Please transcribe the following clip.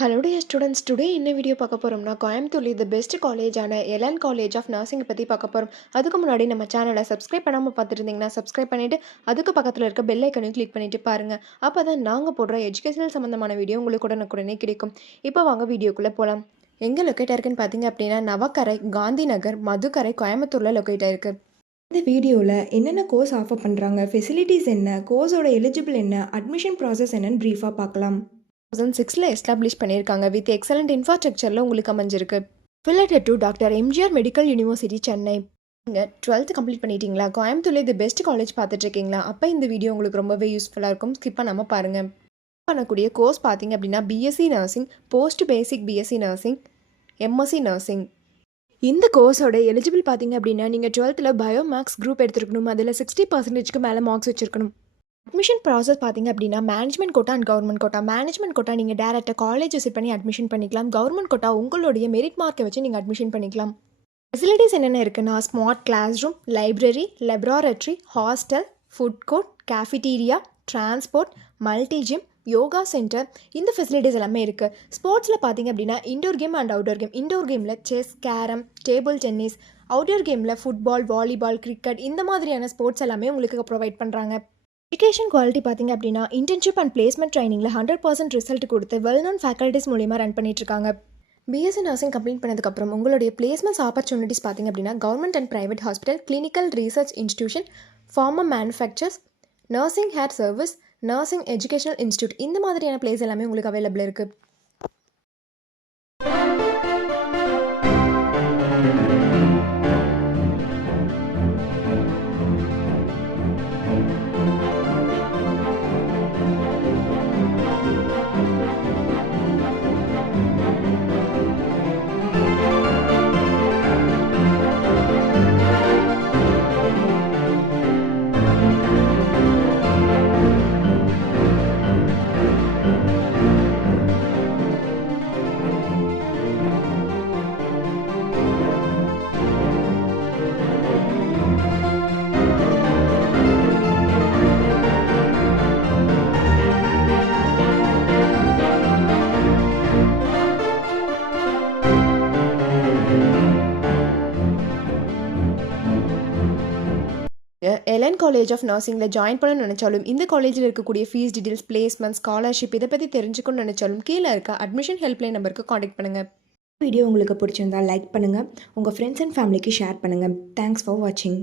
Hello dear students, today என்ன video பார்க்க போகிறோம்னா கோயம்புத்தூர்ல தி பெஸ்ட் காலேஜான எல்என் காலேஜ் ஆஃப் நர்சிங் பற்றி பார்க்க போகிறோம். அதுக்கு முன்னாடி நம்ம சேனலை சப்ஸ்கிரைப் பண்ணாமல் பார்த்துருந்தீங்கன்னா சப்ஸ்கிரைப் பண்ணிவிட்டு அதுக்கு பக்கத்தில் இருக்க பெல் ஐக்கனையும் கிளிக் பண்ணிவிட்டு பாருங்கள். அப்போ தான் நாங்கள் போடுற எஜுகேஷனல் சம்மந்தமான வீடியோ உங்களுக்கு உடனுக்குடனே கிடைக்கும். இப்போ வாங்க வீடியோக்குள்ளே போகலாம். எங்கே லொக்கேட் ஆயிருக்குன்னு பார்த்தீங்க அப்படின்னா நவக்கரை, காந்தி நகர், மதுக்கரை, கோயம்புத்தூரில் லொக்கேட் ஆயிருக்கு. இந்த வீடியோவில் என்னென்ன கோர்ஸ் ஆஃபர் பண்ணுறாங்க, ஃபெசிலிட்டிஸ் என்ன, கோர்ஸோட எலிஜிபிள் என்ன, அட்மிஷன் ப்ராசஸ் என்னன்னு ப்ரீஃபாக பார்க்கலாம். 2006 எஸ்டாப்ளிஷ் பண்ணியிருக்காங்க. வித் எக்ஸலண்ட் இன்ஃப்ராஸ்ட்ரக்சரில் உங்களுக்கு அமைஞ்சிருக்கு. Affiliated to doctor MGR medical university, Chennai. நீங்கள் 12th கம்ப்ளீட் பண்ணிட்டீங்களா? கோயம்புத்தூர்ல தி பெஸ்ட் காலேஜ் பார்த்துட்ருக்கீங்களா? அப்போ இந்த வீடியோ உங்களுக்கு ரொம்பவே யூஸ்ஃபுல்லாக இருக்கும். ஸ்கிப் பண்ணாமல் பாருங்கள். பண்ணக்கூடிய கோர்ஸ் பார்த்தீங்க அப்படின்னா பிஎஸ்சி நர்சிங், போஸ்ட் பேசிக் பிஎஸ்சி நர்சிங், எம்எஸ்சி நர்சிங். இந்த கோர்ஸோட எலிஜிபிள் பார்த்தீங்க அப்படின்னா நீங்கள் 12th பயோ மேக்ஸ் குரூப் எடுத்துருக்கணும். அதில் 60% மேலே மார்க்ஸ் வச்சுருக்கணும். அட்மிஷன் ப்ராசஸ் பார்த்தீங்க அப்படின்னா management quota and government quota. Management quota நீங்கள் டேரெக்டாக காலேஜ் விசிட் பண்ணி அட்மிஷன் பண்ணிக்கலாம். கவர்மெண்ட் கோட்டா உங்களுடைய மெரிட் மார்க்கை வச்சு நீங்கள் அட்மிஷன் பண்ணிக்கலாம். ஃபெசிலிட்டிஸ் என்னென்ன இருக்குன்னா smart class room, library, laboratory, hostel, food court, cafeteria, transport, multi gym, yoga centre, இந்த ஃபெசிலிட்டிஸ் எல்லாமே இருக்குது. ஸ்போர்ட்ஸில் பார்த்தீங்க அப்படின்னா indoor game and outdoor game. Indoor கேமில் chess, carrom, table tennis, outdoor கேமில் ஃபுட்பால், வாலிபால், கிரிக்கெட், இந்த மாதிரியான ஸ்போர்ட்ஸ் எல்லாமே உங்களுக்கு ப்ரொவைட் பண்ணுறாங்க. எஜுகேஷன் குவாலிட்டி பார்த்தீங்க அப்படின்னா இன்டர்ன்ஷிப் அண்ட் பிளேஸ்மெண்ட் ட்ரைனிங்கில் 100% ரிசல்ட் கொடுத்து வெல் நோன் ஃபேக்கல்ட்டிஸ் மூலிமா ரன் பண்ணிட்டுருக்காங்க. பிஎஸ்சி நர்சிங் கம்ப்ளீட் பண்ணதுக்கப்புறம் உங்களுடைய பிளேஸ்மெண்ட்ஸ் ஆப்பர்ச்சுனிட்டிஸ் பார்த்தீங்க அப்படின்னா government and private hospital, clinical research institution, pharma manufacturers, nursing hair service, nursing educational institute, இந்த மாதிரியான பிளேஸ் எல்லாமே உங்களுக்கு அவைலபிள் இருக்குது. எல்என் காலேஜ் ஆஃப் நர்சிங்கில் ஜாயின் பண்ணணும்னு நினச்சாலும், இந்த காலேஜில் இருக்கக்கூடிய ஃபீஸ் டீட்டெயில்ஸ், பிளேஸ்மெண்ட், ஸ்காலர்ஷிப் இதை பற்றி தெரிஞ்சுக்கணும்னு நினச்சாலும் கீழே இருக்க அட்மிஷன் ஹெல்ப்லைன் நம்பருக்கு காண்டாக்ட் பண்ணுங்கள். வீடியோ உங்களுக்கு பிடிச்சிருந்தா லைக் பண்ணுங்கள், உங்கள் ஃப்ரெண்ட்ஸ் அண்ட் ஃபேமிலிக்கு ஷேர் பண்ணுங்கள். தேங்க்ஸ் ஃபார் வாட்சிங்.